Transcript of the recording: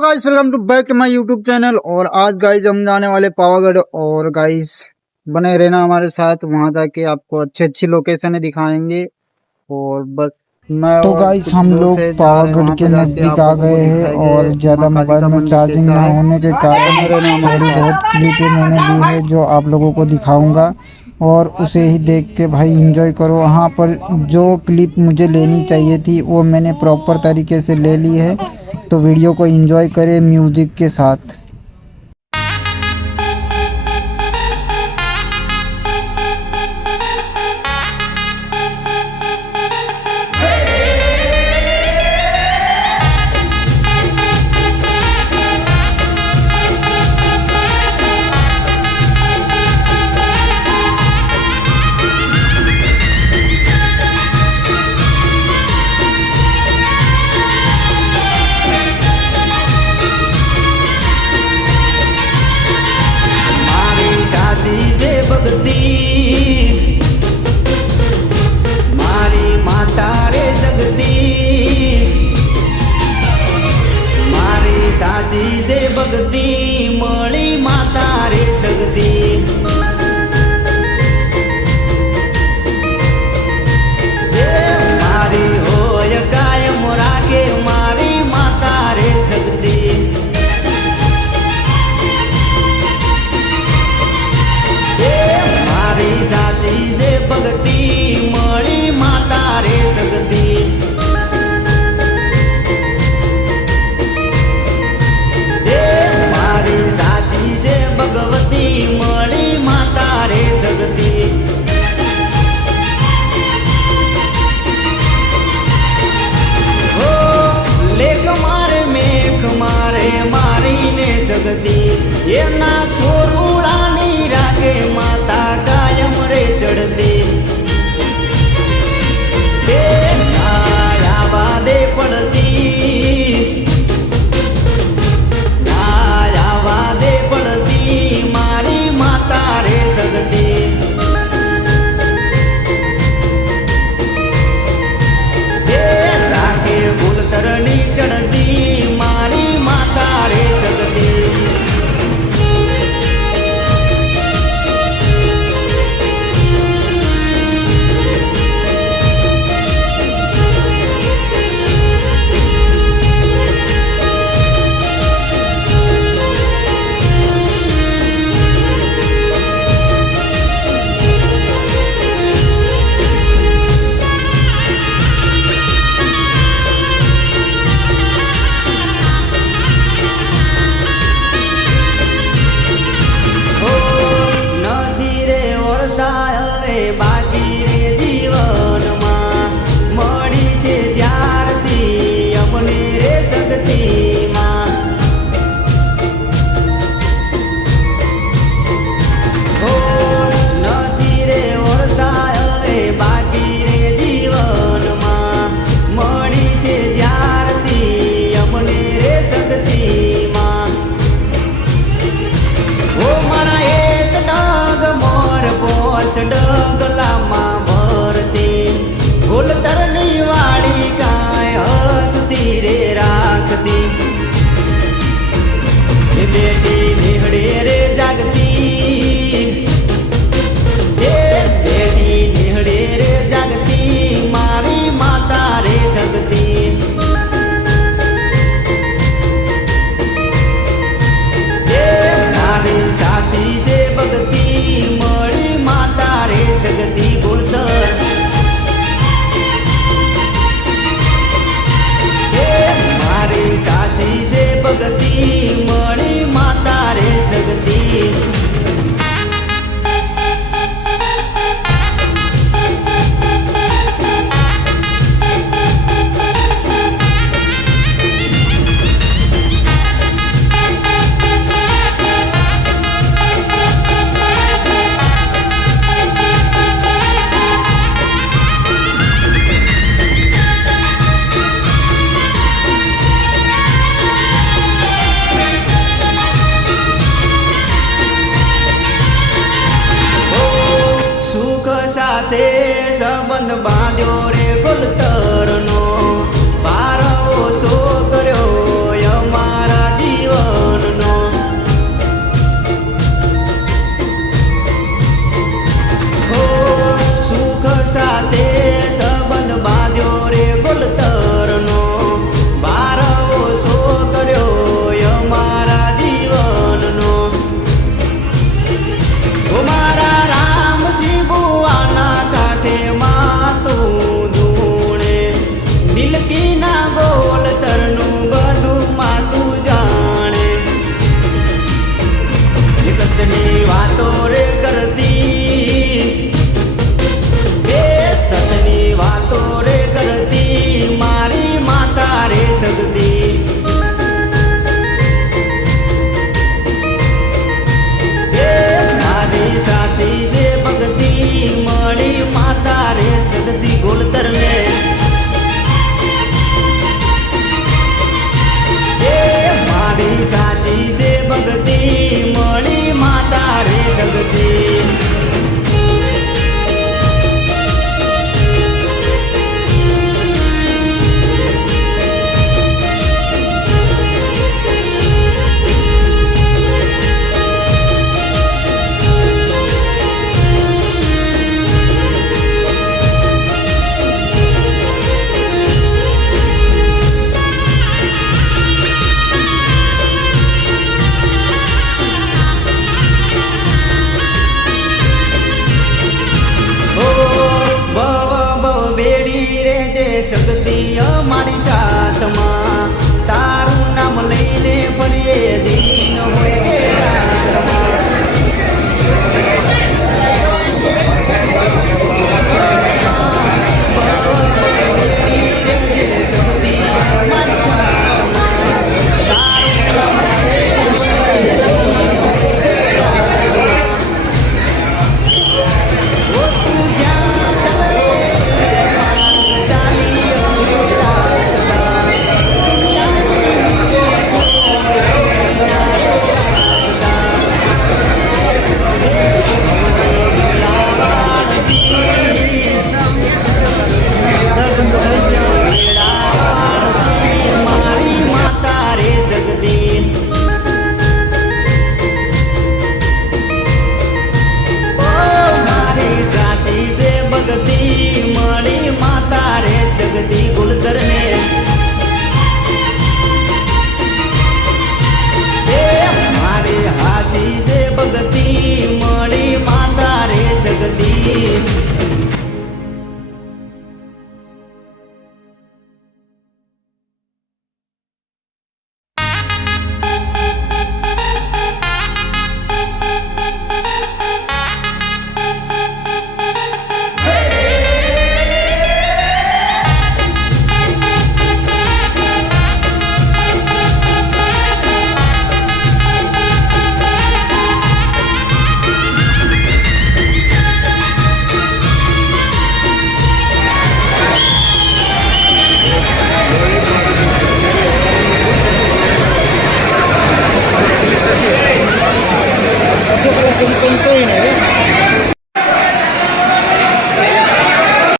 Guys welcome to back to my YouTube channel. और आज guys हम जाने वाले पावागढ़। और गाइस बने रहना हमारे साथ, वहां जाके आपको अच्छी अच्छी लोकेशन दिखाएंगे। और बस मैं तो और गाइस कुछ हम दोस्त लोग से जा रहे हैं, पावागढ़ वहां के पर जाके नज़दीक आप आ लोगों को गए हैं दिखाएंगे और ज़्यादा महाकाली मोबाइल का में मंदिर चार्जिंग कैसा ना है। होने के बने कारण रहना हमारे थोड़ी साथ। बहुत क्लिपें मैंने ली है जो आप लोगों को दिखाऊंगा और उसे ही देख के भाई एंजॉय करो। वहाँ पर जो क्लिप मुझे लेनी चाहिए थी वो मैंने प्रॉपर तरीके से ले ली है, तो वीडियो को एंजॉय करें म्यूज़िक के साथ। भक्ति मारी माता रे जगती, मारी साथी से भक्ति मળી माता रे जगती। मारी होय कायम राखे मारी माता रे जगती। साथी से भक्ति मળી माता रे जगती। मारी साथी से भगवती मળી माता रे जगती। ओ लेख मारे मेख मारे मारी ने जगती। ये ना छोरुड़ानी राखे माता कायम रे चढ़ती। आया दे पड़ती आया दे पड़ती मारी माता रे जगती। राखे फूल तरणी चढ़ती मारी माता रे जगती। बाकी रे जीवन में मળી છે જ્યારથી અમને રે શક્તિ માં। ઓ નથી રે ઓળતા હવે બાકી રે જીવન માં મળી છે જ્યારથી અમને રે શક્તિ માં। ઓ મારા એક ડગ મોર પોચ ડગલામાં ભરતી ફૂલ તરની વાળી ગાય હસતી રે રાખતી। એ બેટી નિહળે રે જાગતી, એ બેટી નિહળે રે જાગતી મારી માતા રે જગતી। मारी साथी से भक्ति मળી माता रे जगती। बोलतर मारी साथी से भक्ति मળી माता रे जगती। સાથે સંબંધ બાંધ્યો રે ગુલતરનો, પારવો શો કર્યો અમારા શક્તિ અમારી સાથમાં તારું નામ લઈને ફરીએ